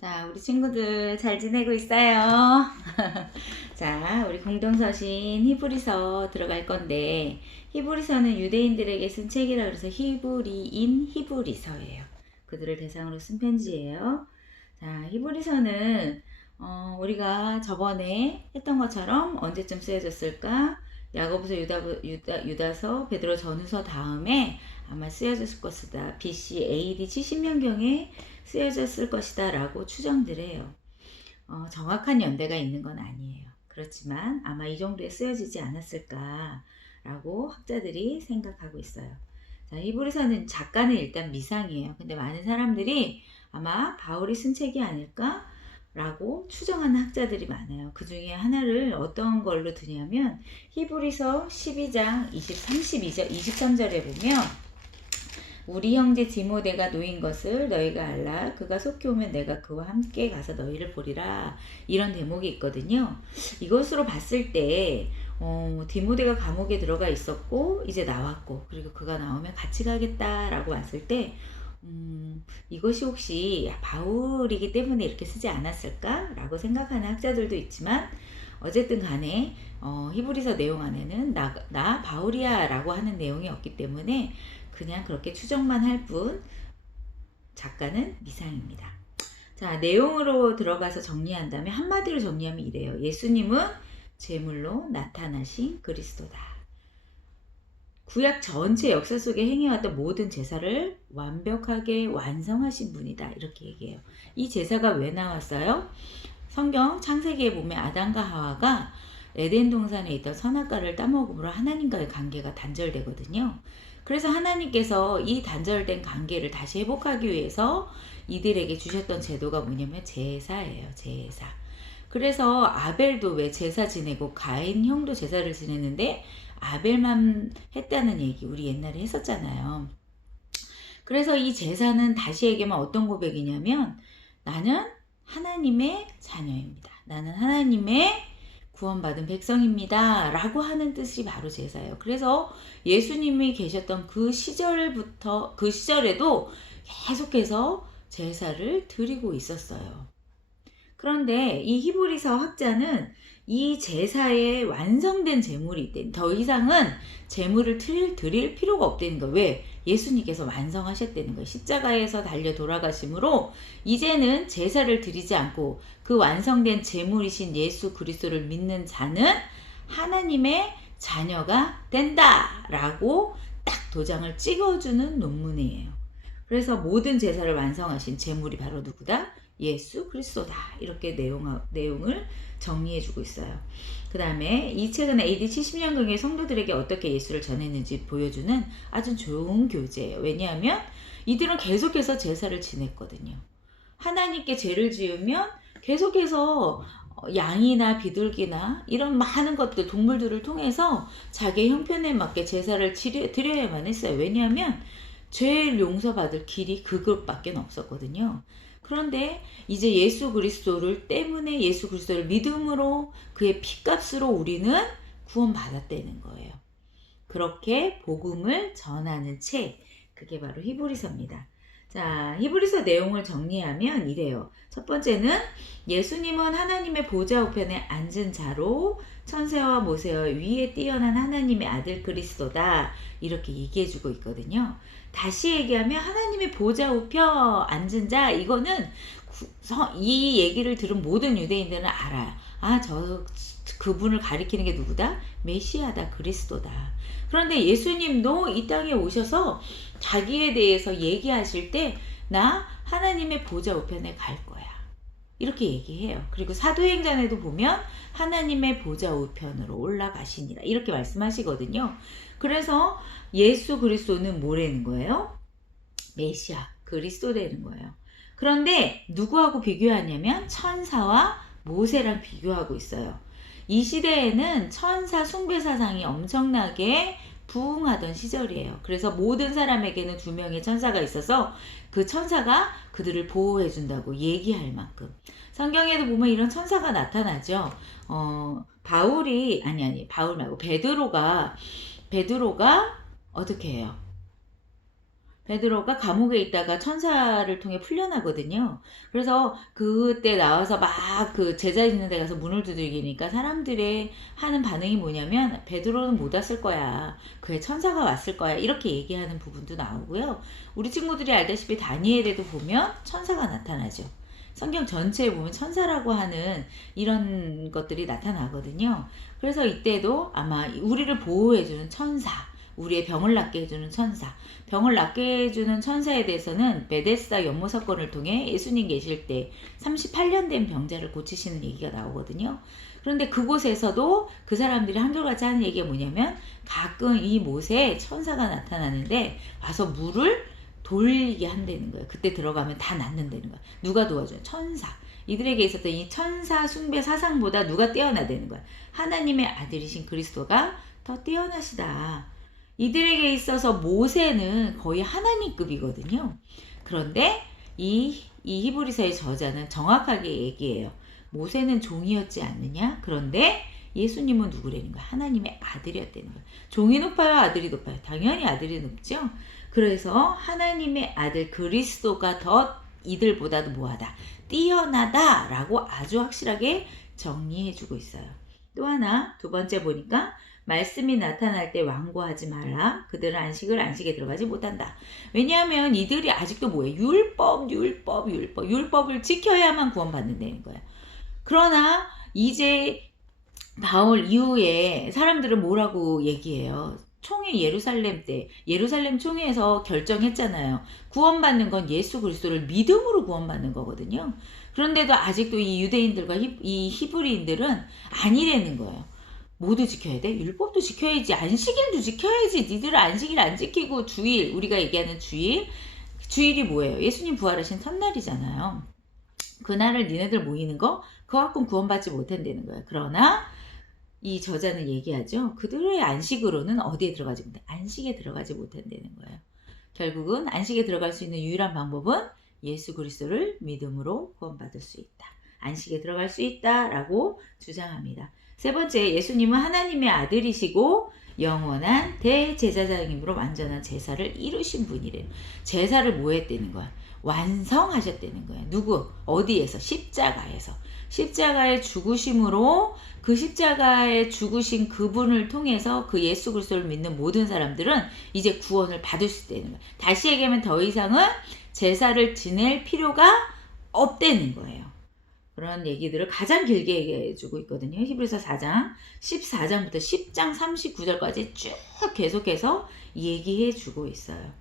자, 우리 친구들 잘 지내고 있어요? 자, 우리 공동서신 히브리서 들어갈 건데, 히브리서는 유대인들에게 쓴 책이라 그래서 히브리인 히브리서예요. 그들을 대상으로 쓴 편지예요. 자, 히브리서는 우리가 저번에 했던 것처럼 언제쯤 쓰여졌을까? 야고보서, 유다서, 베드로 전후서 다음에 아마 쓰여졌을 것이다. BC AD 70년경에 쓰여졌을 것이다 라고 추정들 해요. 정확한 연대가 있는 건 아니에요. 그렇지만 아마 이 정도에 쓰여지지 않았을까 라고 학자들이 생각하고 있어요. 자, 히브리서는 작가는 일단 미상이에요. 근데 많은 사람들이 아마 바울이 쓴 책이 아닐까 라고 추정하는 학자들이 많아요. 그 중에 하나를 어떤 걸로 드냐면 히브리서 12장 23절에 보면 우리 형제 디모데가 놓인 것을 너희가 알라. 그가 속히 오면 내가 그와 함께 가서 너희를 보리라. 이런 대목이 있거든요. 이것으로 봤을 때 디모데가 감옥에 들어가 있었고 이제 나왔고 그리고 그가 나오면 같이 가겠다라고 왔을 때 이것이 혹시 바울이기 때문에 이렇게 쓰지 않았을까? 라고 생각하는 학자들도 있지만 어쨌든 간에 히브리서 내용 안에는 나 바울이야 라고 하는 내용이 없기 때문에 그냥 그렇게 추정만 할 뿐 작가는 미상입니다. 자, 내용으로 들어가서 정리한다면 한마디로 정리하면 이래요. 예수님은 제물로 나타나신 그리스도다. 구약 전체 역사 속에 행해왔던 모든 제사를 완벽하게 완성하신 분이다. 이렇게 얘기해요. 이 제사가 왜 나왔어요? 성경 창세기에 보면 아담과 하와가 에덴 동산에 있던 선악과를 따먹음으로 하나님과의 관계가 단절되거든요. 그래서 하나님께서 이 단절된 관계를 다시 회복하기 위해서 이들에게 주셨던 제도가 뭐냐면 제사예요. 제사. 그래서 아벨도 왜 제사 지내고 가인 형도 제사를 지냈는데 아벨만 했다는 얘기 우리 옛날에 했었잖아요. 그래서 이 제사는 다시 얘기하면 어떤 고백이냐면 나는 하나님의 자녀입니다. 나는 하나님의 구원받은 백성입니다. 라고 하는 뜻이 바로 제사예요. 그래서 예수님이 계셨던 그 시절에도 계속해서 제사를 드리고 있었어요. 그런데 이 히브리서 학자는 이 제사에 완성된 제물이 있대. 더 이상은 제물을 드릴 필요가 없다는 거예요. 왜? 예수님께서 완성하셨다는 거예요. 십자가에서 달려 돌아가심으로 이제는 제사를 드리지 않고 그 완성된 제물이신 예수 그리스도를 믿는 자는 하나님의 자녀가 된다라고 딱 도장을 찍어주는 논문이에요. 그래서 모든 제사를 완성하신 제물이 바로 누구다? 예수 그리스도다. 이렇게 내용을 정리해주고 있어요. 그 다음에 이 책은 AD 70년경의 성도들에게 어떻게 예수를 전했는지 보여주는 아주 좋은 교재예요. 왜냐하면 이들은 계속해서 제사를 지냈거든요. 하나님께 죄를 지으면 계속해서 양이나 비둘기나 이런 많은 것들, 동물들을 통해서 자기의 형편에 맞게 제사를 드려야만 했어요. 왜냐하면 죄를 용서받을 길이 그것밖에 없었거든요. 그런데 이제 예수 그리스도를 때문에 예수 그리스도를 믿음으로 그의 피값으로 우리는 구원받았다는 거예요. 그렇게 복음을 전하는 책, 그게 바로 히브리서입니다. 자, 히브리서 내용을 정리하면 이래요. 첫 번째는 예수님은 하나님의 보좌 우편에 앉은 자로 천세와 모세와 위에 뛰어난 하나님의 아들 그리스도다. 이렇게 얘기해주고 있거든요. 다시 얘기하면 하나님의 보좌 우편 앉은 자, 이거는 이 얘기를 들은 모든 유대인들은 알아요. 그분을 가리키는 게 누구다? 메시아다, 그리스도다. 그런데 예수님도 이 땅에 오셔서 자기에 대해서 얘기하실 때 나 하나님의 보좌 우편에 갈 거야. 이렇게 얘기해요. 그리고 사도행전에도 보면 하나님의 보좌 우편으로 올라가시니라. 이렇게 말씀하시거든요. 그래서 예수 그리스도는 뭐라는 거예요? 메시아, 그리스도 되는 거예요. 그런데 누구하고 비교하냐면 천사와 모세랑 비교하고 있어요. 이 시대에는 천사 숭배 사상이 엄청나게 부흥하던 시절이에요. 그래서 모든 사람에게는 2명의 천사가 있어서 그 천사가 그들을 보호해 준다고 얘기할 만큼. 성경에도 보면 이런 천사가 나타나죠. 바울 말고 베드로가 어떻게 해요? 베드로가 감옥에 있다가 천사를 통해 풀려나거든요. 그래서 그때 나와서 막 그 제자 있는 데 가서 문을 두들기니까 사람들의 하는 반응이 뭐냐면 베드로는 못 왔을 거야. 그의 천사가 왔을 거야. 이렇게 얘기하는 부분도 나오고요. 우리 친구들이 알다시피 다니엘에도 보면 천사가 나타나죠. 성경 전체에 보면 천사라고 하는 이런 것들이 나타나거든요. 그래서 이때도 아마 우리를 보호해주는 천사, 우리의 병을 낫게 해주는 천사, 병을 낫게 해주는 천사에 대해서는 베데스다 연못 사건을 통해 예수님 계실 때 38년 된 병자를 고치시는 얘기가 나오거든요. 그런데 그곳에서도 그 사람들이 한결같이 하는 얘기가 뭐냐면 가끔 이 못에 천사가 나타나는데 와서 물을 돌리게 한다는 거예요. 그때 들어가면 다 낫는다는 거야. 누가 도와줘요? 천사. 이들에게 있었던 이 천사 숭배 사상보다 누가 뛰어나다는 거야? 하나님의 아들이신 그리스도가 더 뛰어나시다. 이들에게 있어서 모세는 거의 하나님급이거든요. 그런데 이 히브리서의 저자는 정확하게 얘기해요. 모세는 종이었지 않느냐? 그런데 예수님은 누구라는 거야? 하나님의 아들이었다는 거야. 종이 높아요? 아들이 높아요? 당연히 아들이 높죠. 그래서 하나님의 아들 그리스도가 더 이들보다도 뭐하다? 뛰어나다라고 아주 확실하게 정리해주고 있어요. 또 하나, 두 번째 보니까 말씀이 나타날 때 완고하지 말라. 그들은 안식에 들어가지 못한다. 왜냐하면 이들이 아직도 뭐예요? 율법을 지켜야만 구원받는다는 거예요. 그러나 이제 바울 이후에 사람들은 뭐라고 얘기해요? 총회 예루살렘 총회에서 결정했잖아요. 구원받는 건 예수 그리스도를 믿음으로 구원받는 거거든요. 그런데도 아직도 이 유대인들과 이 히브리인들은 아니라는 거예요. 모두 지켜야 돼? 율법도 지켜야지. 안식일도 지켜야지. 니들은 안식일 안 지키고 주일, 우리가 얘기하는 주일이 뭐예요? 예수님 부활하신 첫날이잖아요. 그날을 니네들 모이는 거 그거 갖고는 구원받지 못한다는 거예요. 그러나 이 저자는 얘기하죠. 그들의 안식으로는 어디에 들어가지 못해? 안식에 들어가지 못한다는 거예요. 결국은 안식에 들어갈 수 있는 유일한 방법은 예수 그리스도를 믿음으로 구원받을 수 있다. 안식에 들어갈 수 있다라고 주장합니다. 세 번째, 예수님은 하나님의 아들이시고 영원한 대제사장님으로 완전한 제사를 이루신 분이래요. 제사를 뭐 했다는 거야? 완성하셨다는 거야. 누구? 어디에서? 십자가에서. 십자가의 죽으심으로 그 십자가에 죽으신 그분을 통해서 그 예수 그리스도를 믿는 모든 사람들은 이제 구원을 받을 수 있다는 거예요. 다시 얘기하면 더 이상은 제사를 지낼 필요가 없다는 거예요. 그런 얘기들을 가장 길게 얘기해주고 있거든요. 히브리서 4장 14장부터 10장 39절까지 쭉 계속해서 얘기해주고 있어요.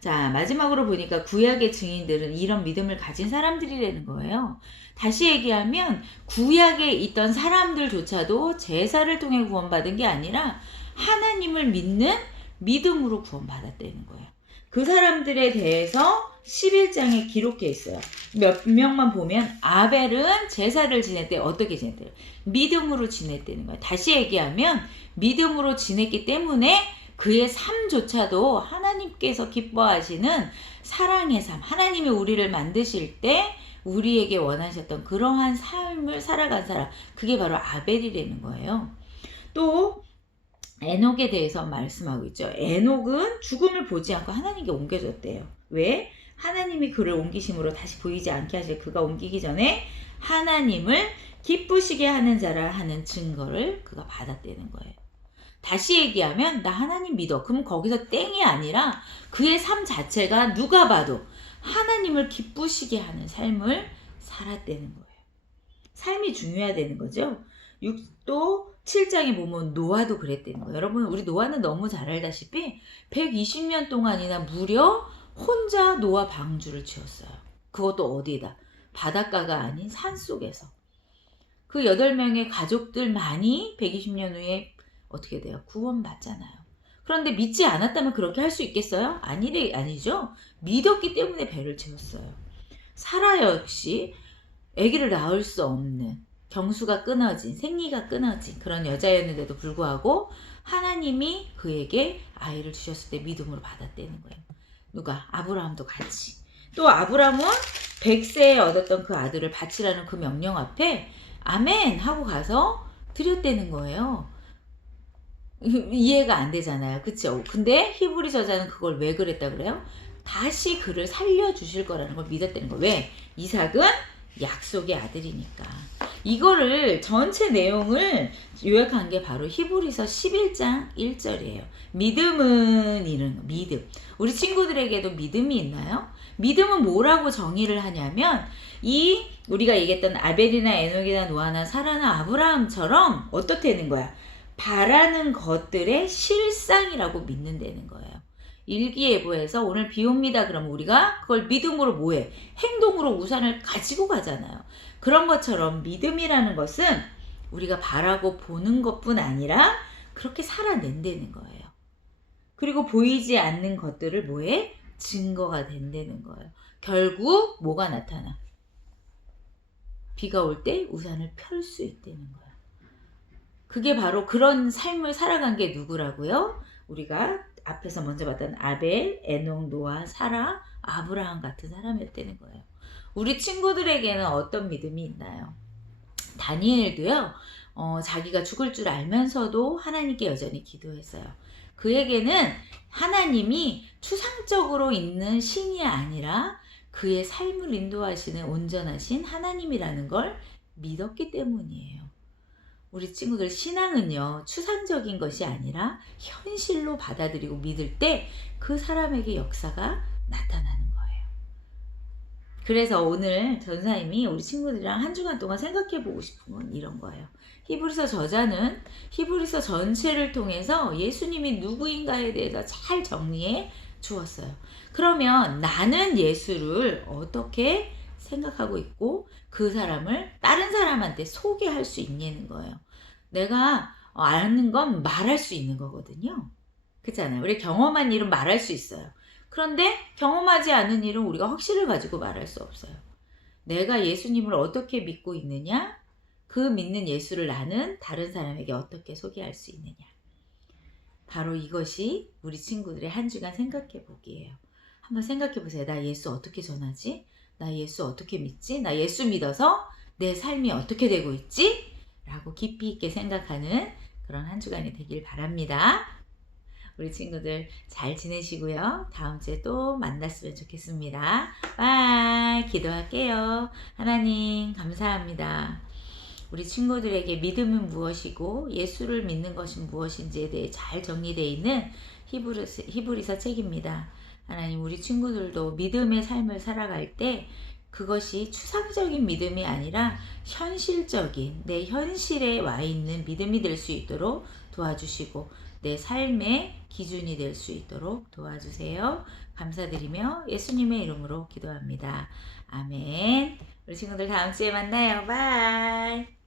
자, 마지막으로 보니까 구약의 증인들은 이런 믿음을 가진 사람들이라는 거예요. 다시 얘기하면 구약에 있던 사람들조차도 제사를 통해 구원받은 게 아니라 하나님을 믿는 믿음으로 구원받았다는 거예요. 그 사람들에 대해서 11장에 기록해 있어요. 몇 명만 보면 아벨은 제사를 지낼 때 어떻게 지냈대요? 믿음으로 지냈다는 거예요. 다시 얘기하면 믿음으로 지냈기 때문에 그의 삶조차도 하나님께서 기뻐하시는 사랑의 삶, 하나님이 우리를 만드실 때 우리에게 원하셨던 그러한 삶을 살아간 사람, 그게 바로 아벨이라는 거예요. 또 에녹에 대해서 말씀하고 있죠. 에녹은 죽음을 보지 않고 하나님께 옮겨졌대요. 왜? 하나님이 그를 옮기심으로 다시 보이지 않게 하실 그가 옮기기 전에 하나님을 기쁘시게 하는 자라 하는 증거를 그가 받았다는 거예요. 다시 얘기하면 나 하나님 믿어. 그럼 거기서 땡이 아니라 그의 삶 자체가 누가 봐도 하나님을 기쁘시게 하는 삶을 살았다는 거예요. 삶이 중요하다는 거죠. 6도 7장에 보면 노아도 그랬다는 거예요. 여러분 우리 노아는 너무 잘 알다시피 120년 동안이나 무려 혼자 노아 방주를 지었어요. 그것도 어디다? 바닷가가 아닌 산속에서. 그 8명의 가족들만이 120년 후에 어떻게 돼요? 구원받잖아요. 그런데 믿지 않았다면 그렇게 할 수 있겠어요? 아니죠. 믿었기 때문에 배를 채웠어요. 사라 역시 아기를 낳을 수 없는 경수가 끊어진, 생리가 끊어진 그런 여자였는데도 불구하고 하나님이 그에게 아이를 주셨을 때 믿음으로 받았다는 거예요. 누가? 아브라함도 같이. 또 아브라함은 100세에 얻었던 그 아들을 바치라는 그 명령 앞에 아멘 하고 가서 드렸다는 거예요. 이해가 안 되잖아요. 그쵸? 근데 히브리 저자는 그걸 왜 그랬다 그래요? 다시 그를 살려주실 거라는 걸 믿었다는 거예요. 왜? 이삭은 약속의 아들이니까. 이거를 전체 내용을 요약한 게 바로 히브리서 11장 1절이에요. 믿음은 이런 거, 믿음. 우리 친구들에게도 믿음이 있나요? 믿음은 뭐라고 정의를 하냐면 이 우리가 얘기했던 아벨이나 에녹이나 노아나 사라나 아브라함처럼 어떻게 되는 거야? 바라는 것들의 실상이라고 믿는다는 거예요. 일기예보에서 오늘 비 옵니다. 그러면 우리가 그걸 믿음으로 뭐해? 행동으로 우산을 가지고 가잖아요. 그런 것처럼 믿음이라는 것은 우리가 바라고 보는 것뿐 아니라 그렇게 살아낸다는 거예요. 그리고 보이지 않는 것들을 뭐해? 증거가 된다는 거예요. 결국 뭐가 나타나? 비가 올 때 우산을 펼 수 있다는 거예요. 그게 바로 그런 삶을 살아간 게 누구라고요? 우리가 앞에서 먼저 봤던 아벨, 에녹, 노아, 사라, 아브라함 같은 사람이었다는 거예요. 우리 친구들에게는 어떤 믿음이 있나요? 다니엘도요, 자기가 죽을 줄 알면서도 하나님께 여전히 기도했어요. 그에게는 하나님이 추상적으로 있는 신이 아니라 그의 삶을 인도하시는 온전하신 하나님이라는 걸 믿었기 때문이에요. 우리 친구들 신앙은요, 추상적인 것이 아니라 현실로 받아들이고 믿을 때 그 사람에게 역사가 나타나는 거예요. 그래서 오늘 전사님이 우리 친구들이랑 한 주간 동안 생각해 보고 싶은 건 이런 거예요. 히브리서 저자는 히브리서 전체를 통해서 예수님이 누구인가에 대해서 잘 정리해 주었어요. 그러면 나는 예수를 어떻게 생각하고 있고 그 사람을 다른 사람한테 소개할 수 있냐는 거예요. 내가 아는 건 말할 수 있는 거거든요. 그렇잖아요. 우리 경험한 일은 말할 수 있어요. 그런데 경험하지 않은 일은 우리가 확신을 가지고 말할 수 없어요. 내가 예수님을 어떻게 믿고 있느냐? 그 믿는 예수를 나는 다른 사람에게 어떻게 소개할 수 있느냐? 바로 이것이 우리 친구들의 한 주간 생각해 보기예요. 한번 생각해 보세요. 나 예수 어떻게 전하지? 나 예수 어떻게 믿지? 나 예수 믿어서 내 삶이 어떻게 되고 있지? 라고 깊이 있게 생각하는 그런 한 주간이 되길 바랍니다. 우리 친구들 잘 지내시고요. 다음 주에 또 만났으면 좋겠습니다. 바이. 기도할게요. 하나님 감사합니다. 우리 친구들에게 믿음은 무엇이고 예수를 믿는 것은 무엇인지에 대해 잘 정리되어 있는 히브리서 책입니다. 하나님, 우리 친구들도 믿음의 삶을 살아갈 때 그것이 추상적인 믿음이 아니라 현실적인 내 현실에 와 있는 믿음이 될 수 있도록 도와주시고 내 삶의 기준이 될 수 있도록 도와주세요. 감사드리며 예수님의 이름으로 기도합니다. 아멘. 우리 친구들 다음 주에 만나요. 바이.